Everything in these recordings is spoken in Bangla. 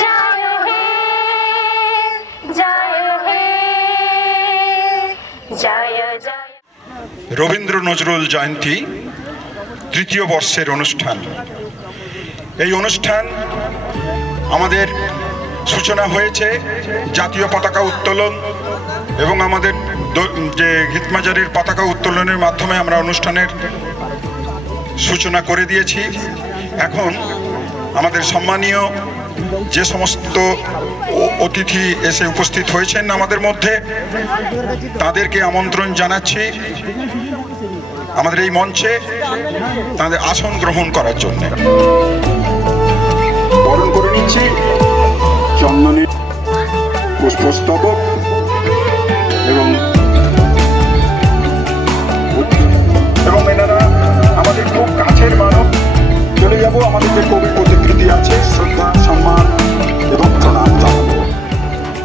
जय हे রবীন্দ্র নজরুল জয়ন্তী তৃতীয় বর্ষের অনুষ্ঠান। এই অনুষ্ঠান আমাদের সূচনা হয়েছে জাতীয় পতাকা উত্তোলন এবং আমাদের যে হিতমাজারের পতাকা উত্তোলনের মাধ্যমে আমরা অনুষ্ঠানের সূচনা করে দিয়েছি। এখন আমাদের সম্মানীয় যে সমস্ত অতিথি এসে উপস্থিত হয়েছেন আমাদের মধ্যে, তাদেরকে আমন্ত্রণ জানাচ্ছি আমাদের এই মঞ্চে তাদের আসন গ্রহণ করার জন্য। বরণ করে নিচ্ছি চন্দনের পুষ্পস্তবক এবং এনারা আমাদের খুব কাছের মানব। চলে যাব আমাদের যে কবির প্রতিকৃতি আছে, শ্রদ্ধা সম্মান এবং প্রণাম জানাবো।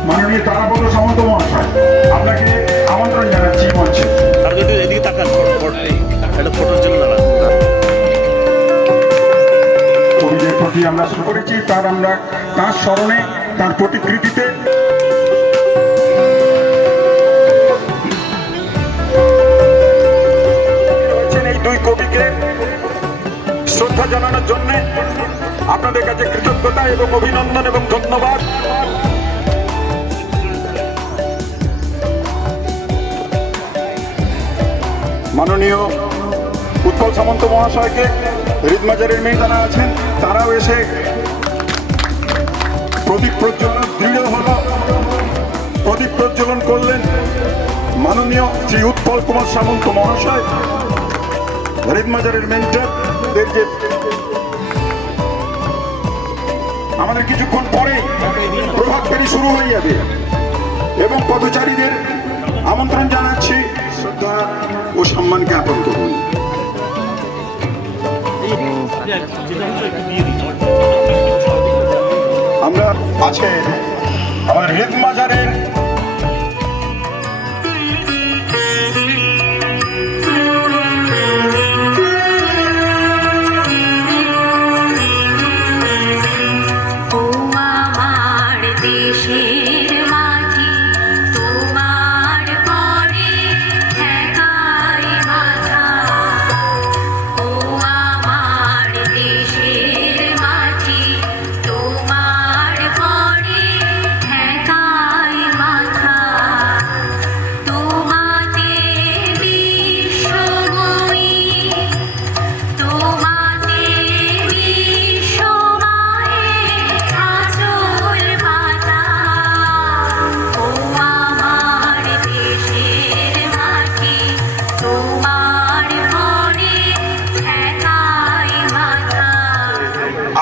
মাননীয় তারাপদ সামন্ত মহাশয়, আপনাকে আমন্ত্রণ জানাচ্ছি মঞ্চে। কবিদের প্রতি আমরা শুরু করেছি, তার স্মরণে, তার প্রতিকৃতিতে এই দুই কবিকে শ্রদ্ধা জানানোর জন্য আপনাদের কাছে কৃতজ্ঞতা এবং অভিনন্দন এবং ধন্যবাদ। মাননীয় উৎপল সামন্ত মহাশয়কে, হৃদমাজারের মেয়ে যারা আছেন তারাও এসে প্রদীপ প্রজ্বলন দৃঢ় হল, প্রদীপ প্রজ্বলন করলেন। মাননীয় শ্রী উৎপল কুমার সামন্ত মহাশয়, হৃদমাজারের মেন্টরদের যে আমাদের কিছুক্ষণ পরে প্রভাত ফেরি শুরু হয়ে যাবে এবং পথচারীদের আমন্ত্রণ জানাচ্ছি শ্রদ্ধা ও সম্মান জ্ঞাপন করুন। আমরা আছে আমাদের হৃদমাজারের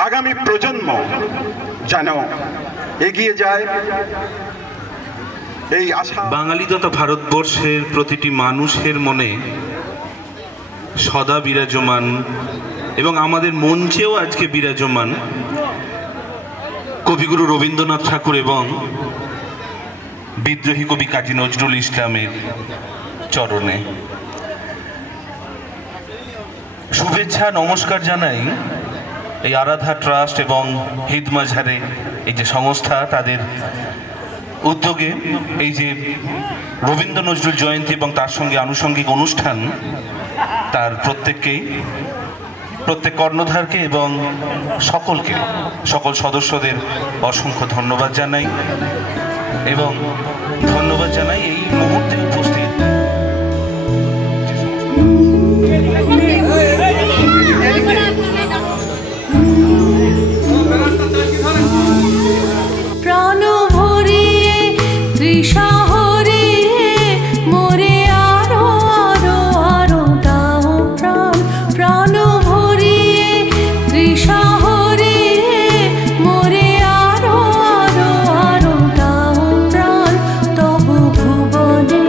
আগামী প্রজন্ম যেন এগিয়ে যায় এই আশা। বাঙালি তথা ভারতবর্ষের প্রতিটি মানুষের মনে সদা বিরাজমান এবং আমাদের মঞ্চেও আজকে বিরাজমান কবিগুরু রবীন্দ্রনাথ ঠাকুর এবং বিদ্রোহী কবি কাজী নজরুল ইসলামের চরণে শুভেচ্ছা নমস্কার জানাই। এই আরাধা ট্রাস্ট এবং হিদমাজারে এই যে সংস্থা, তাদের উদ্যোগে এই যে রবীন্দ্র নজরুল জয়ন্তী এবং তার সঙ্গে আনুষঙ্গিক অনুষ্ঠান, তার প্রত্যেক কর্ণধারকে এবং সকল সদস্যদের অসংখ্য ধন্যবাদ জানাই এবং ধন্যবাদ জানাই এই মুহূর্তে উপস্থিত প্রাণ ভরিয়ে ত্রিশহরে মোরে আরো আরো আরো দাও প্রাণ, প্রাণ ভরিয়ে ত্রিশহরে মোরে আরো আরো আরো দাও প্রাণ। তবু ভুবনে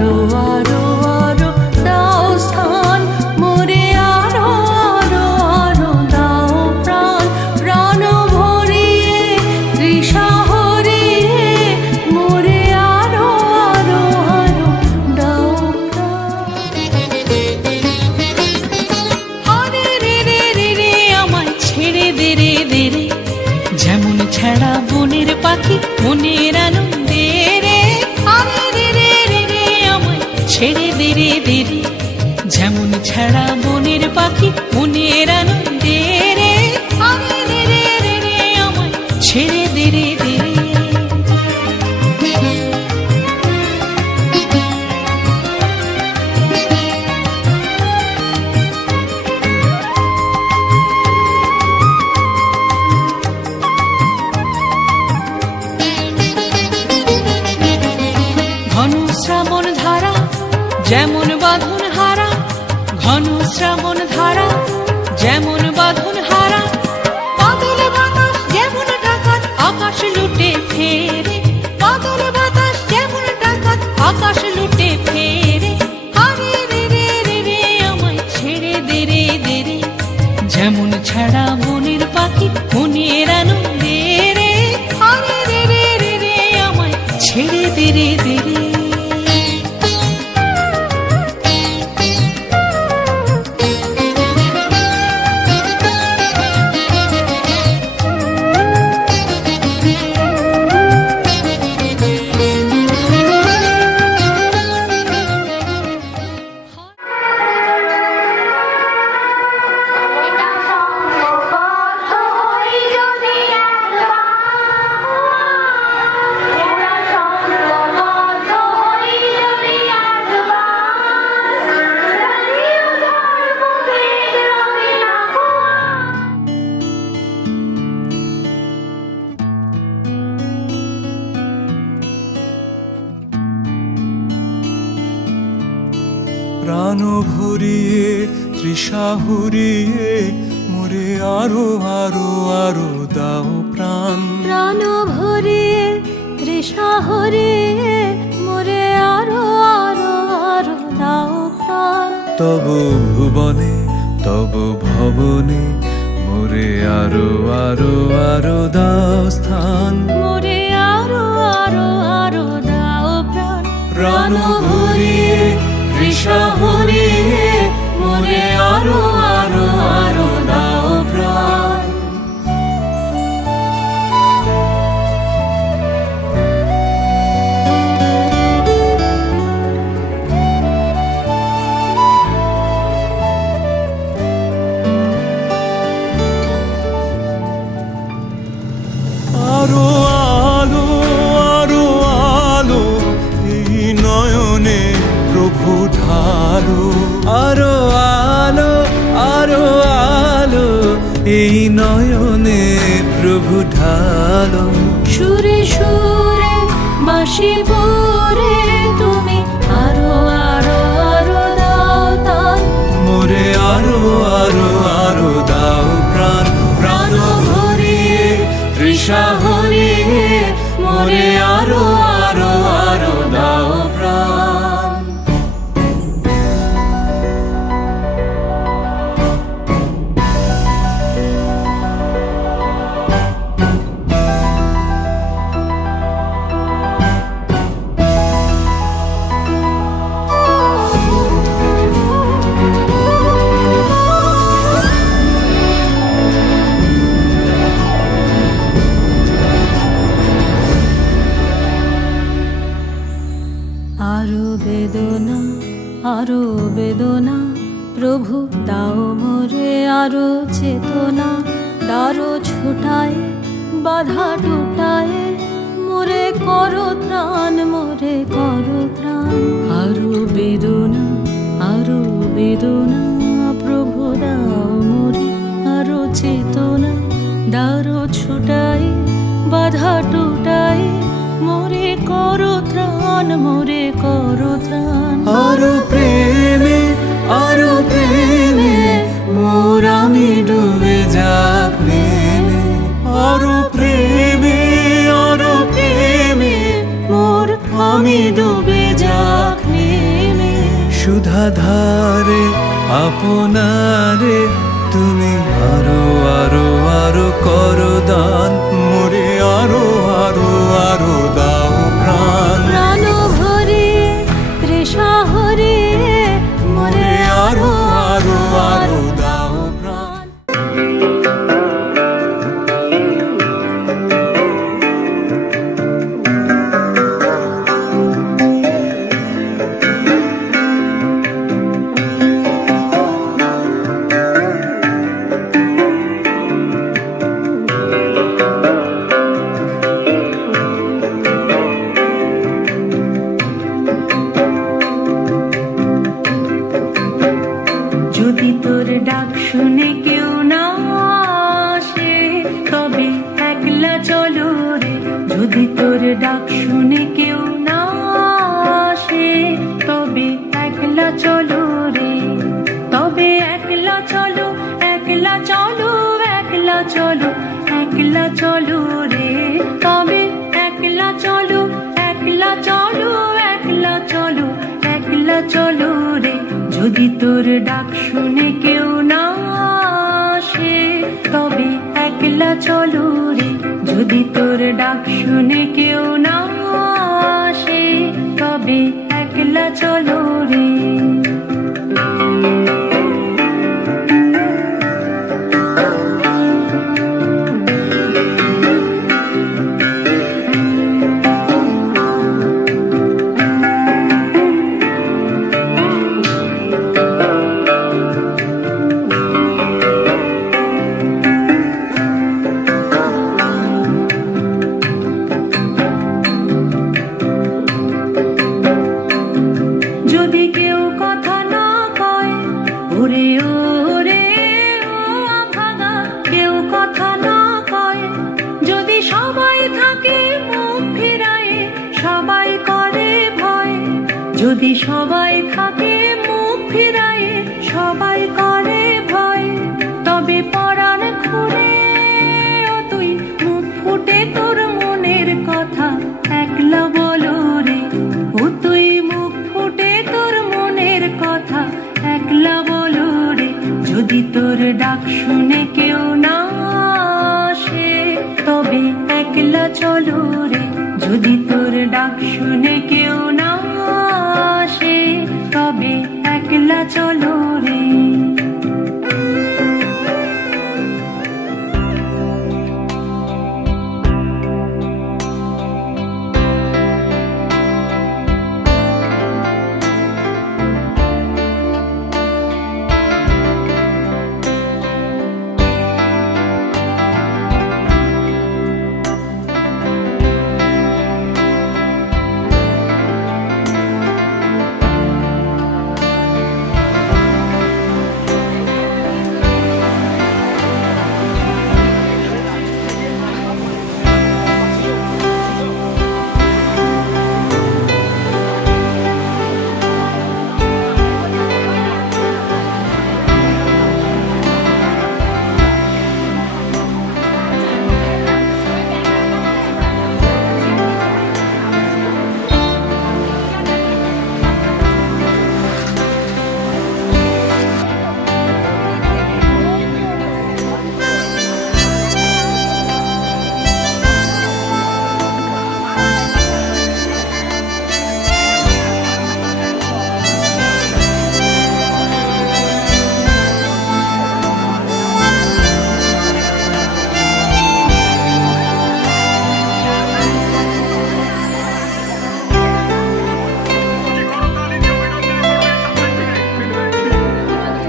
আরো আরো আরো দাও স্থান মোরে আরো আরো আরো দাও প্রাণ প্রাণ ভরিয়ে তৃষা হরিয়ে মোরে আরো আরো আরো দাও আরে রে রে রে রে আমায় ছেড়ে দে রে দে রে যেমন ছাড়া বনের পাখি মনের আনন্দে রে আরে রে রে রে রে আমায় ছেড়ে দে রে দে রে যেমন ছাড়া বনের পাখি মনের আনন্দে রে আরে রে রে রে রে আমায় ছেড়ে দে রে দে রে ঘন শ্রাবণ ধারা যেমন বাঁধন হারা ঘন শ্রাবণ ধারা যেমন বাঁধন হারা বাদল বাতাস যেমন ডাকাত আকাশ লুটে ফেরে বাদল বাতাস যেমন ডাকাত আকাশ লুটে ফেরে আরে রে রে রে রে আমায় ছেড়ে দে রে দে রে যেমন ছাড়া বনের পাখি মনের আনন্দে রে আরে রে রে রে রে আমায় ছেড়ে দে রে দে রে প্রাণ ভরিয়ে তৃষা হরিয়ে মোরে আরো আরো আরো দাও প্রাণ প্রাণ ভরিয়ে তৃষা হরিয়ে মোরে আরো আরো আরো দাও প্রাণ তব ভুবনে তব ভবনে মোরে আরো আরো আরো দাও স্থান মোরে আরো আরো আরো দাও প্রাণ প্রাণ ভরিয়ে তৃষা হরিয়ে মোরে আরো আরো আরো দাও প্রাণ আরো আলো আরো আলো এই নয়নে প্রভু ঢালো আরো আলো আরো আলো এই নয়নে প্রভু ঢালো সুরে সুরে বাঁশি পরে তুমি আরো আরো আরো দাও তান মোরে আরো আরো আরো দাও প্রাণ প্রাণ ভরিয়ে তৃষা হরিয়ে মোরে আরো আরো আরো দাও প্রাণ আরো বেদনা প্রভু দাও মোরে আরো চেতনা দারো ছুটায় বাধা টুটায় মোরে করো ত্রাণ মোরে করো ত্রাণ আরো বেদনা প্রভু দাও মোরে আরো চেতনা দারো ছুটায় বাধা টুটায় মোরে করো ত্রাণ মোরে করো ত্রাণ আরো প্রেমে মোর আমি ডুবে যাক নেমে আরো প্রেমে মোর আমি ডুবে যাক নেমে ধারে আপনারে তুমি আরো আরো আরো করো দান মোরে আরো আরো আরো দাও প্রাণ প্রাণ ভরে তৃষা হরে মরে আরো আরো আরো দাও প্রাণ যদি তোর ডাক শুনে কেউ না আসে তবে একলা চলো রে যদি তোর ডাক শুনে কেউ না আসে তবে একলা চলো রে তবে একলা চলো একলা চলো একলা চলো একলা চলো রে তবে একলা চলো একলা চলো একলা চলো একলা চলো রে যদি তোর ডাক শুনে কেউ না আসে তবে একলা চলো রে যদি তোর ডাক শুনে কেউ না আসে তবে একলা চলো রে যদি কেউ কথা না কয় ওরে ওরে ও আভাগা কেউ কথা না কয় যদি সবাই থাকে মুখ ফিরায়ে সবাই করে ভয় যদি সবাই থাকে মুখ ফিরায়ে সবাই করে ভয় তবে পরাণ খুঁড়ে ও তুই মুখ ফুটে তোর মনের কথা একলা বলো রে ও তুই মুখ ফুটে তোর মনের কথা একলা বলো রে যদি তোর ডাক শুনে কেউ না আসে তবে একলা চলো রে যদি তোর ডাক শুনে কেউ না আসে তবে একলা চলো রে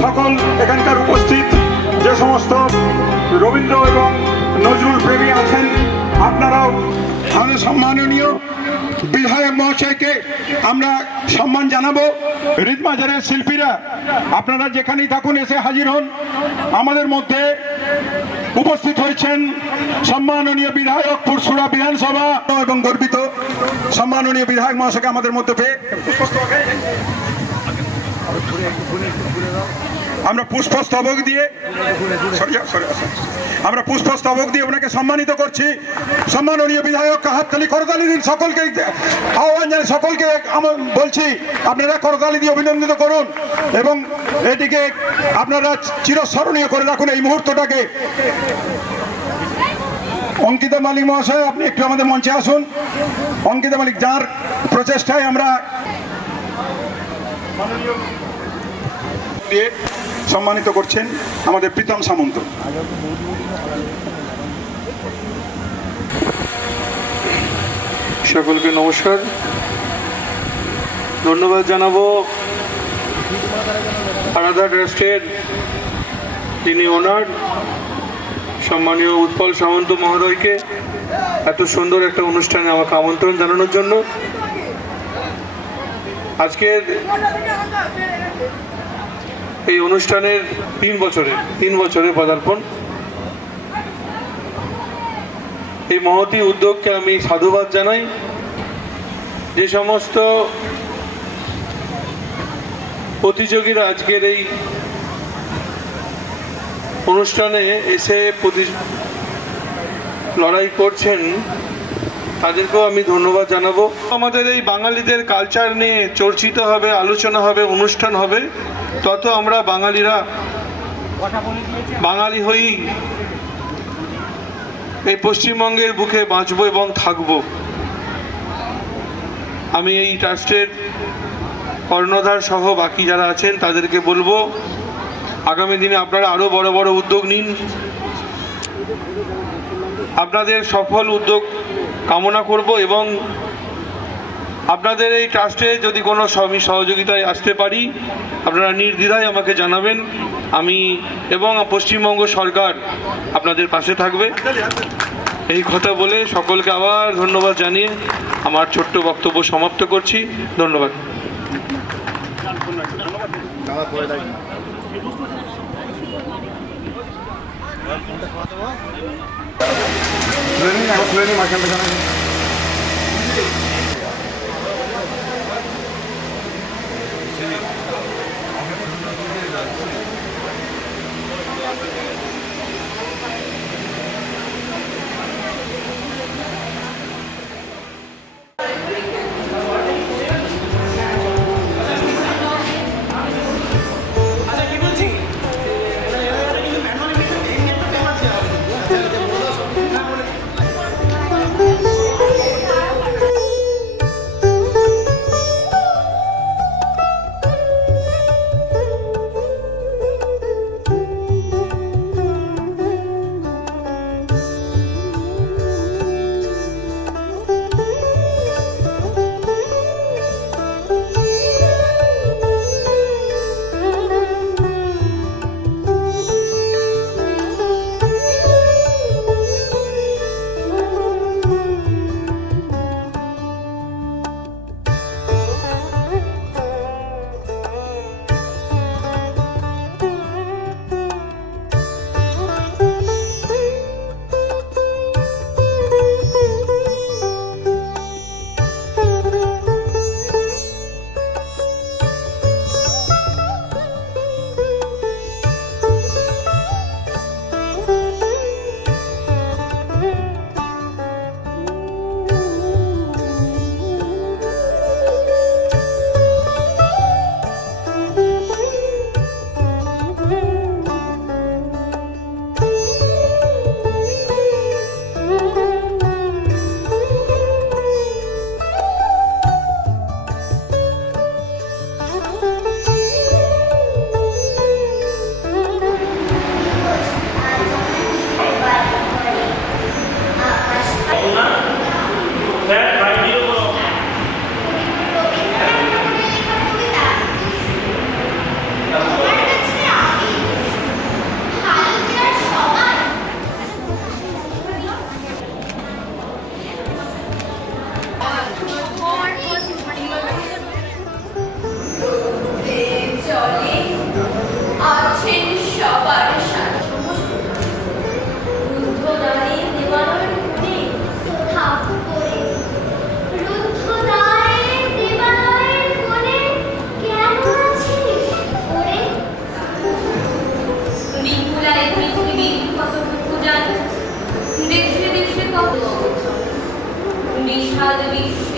সকল এখানকার উপস্থিত যে সমস্ত রবীন্দ্র এবং নজরুল প্রেমী আছেন আপনারাও আমাদের সম্মাননীয় বিধায়ক মহাশয়কে আমরা সম্মান জানাবো। হৃদমাঝারের শিল্পীরা আপনারা যেখানেই থাকুন এসে হাজির হন। আমাদের মধ্যে উপস্থিত হয়েছেন সম্মাননীয় বিধায়ক পুরসুরা বিধানসভা এবং গর্বিত সম্মাননীয় বিধায়ক মহাশয়কে আমাদের মধ্যে পেয়ে আমরা পুষ্পস্তবক দিয়ে আমরা পুষ্পস্তবক দিয়ে ওনাকে সম্মানিত করছি। সম্মাননীয় বিধায়ক হাততালি করতালি দিন, সকলকে আহ্বান জানাই, সকলকে বলছি আপনারা করতালি দিয়ে অভিনন্দিত করুন এবং এটিকে আপনারা চিরস্মরণীয় করে রাখুন এই মুহূর্তটাকে। অঙ্কিতা মালিক মহাশয়, আপনি একটু আমাদের মঞ্চে আসুন। অঙ্কিতা মালিক, যার প্রচেষ্টায় আমরা দিয়ে সম্মানিত করছেন আমাদের প্রীতম সামন্ত। সকলকে নমস্কার, ধন্যবাদ জানাবো আরাধা ট্রাস্টের যিনি ওনার সম্মানীয় উৎপল সামন্ত মহোদয়কে এত সুন্দর একটা অনুষ্ঠানে আমাকে আমন্ত্রণ জানানোর জন্য। আজকের এই অনুষ্ঠানের 3 বছরের পদার্পণ। এই মহতী উদ্যোগকে আমি সাধুবাদ জানাই। যে সমস্ত প্রতিযোগীরা আজকের এই অনুষ্ঠানে এসে লড়াই করছেন, তাদেরকেও আমি ধন্যবাদ জানাবো। আমাদের এই বাঙালিদের কালচার নিয়ে চর্চিত হবে, আলোচনা হবে, অনুষ্ঠান হবে, তত আমরা বাঙালিরা বাঙালি হয়েই এই পশ্চিমবঙ্গের বুকে বাঁচবো এবং থাকবো। আমি এই ট্রাস্টের কর্ণধার সহ বাকি যারা আছেন তাদেরকে বলবো, আগামী দিনে আপনারা আরও বড় বড় উদ্যোগ নিন। আপনাদের সফল উদ্যোগ কামনা করব এবং আপনাদের এই ট্রাস্টে যদি কোনো সহযোগিতায় আসতে পারি আপনারা নির্দ্বিধায় আমাকে জানাবেন। আমি এবং পশ্চিমবঙ্গ সরকার আপনাদের পাশে থাকবে। এই কথা বলে সকলকে আবার ধন্যবাদ জানিয়ে আমার ছোট্ট বক্তব্য সমাপ্ত করছি। ধন্যবাদ।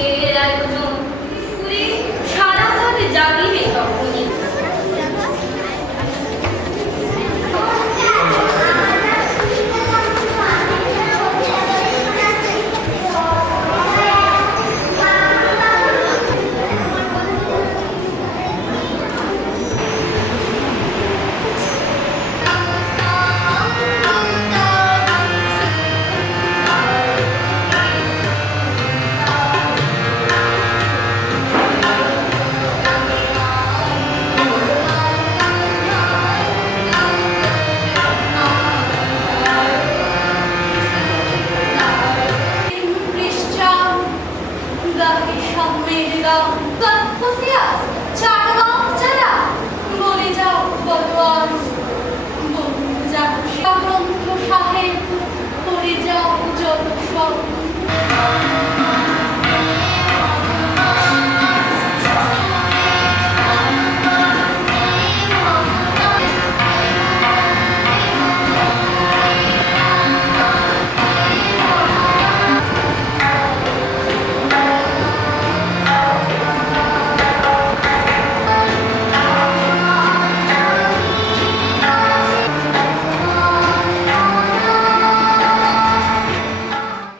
বিবাহের আয়োজন করে সারা রাত জাগিবে তখনই। Christian, গাহি সামনের গাও কনফুসিয়াস চাটগাঁও চালা বলে যাও বদওয়াজ বন্ধু যাও গ্রন্থ সাহেব পড়ে যাও যত সব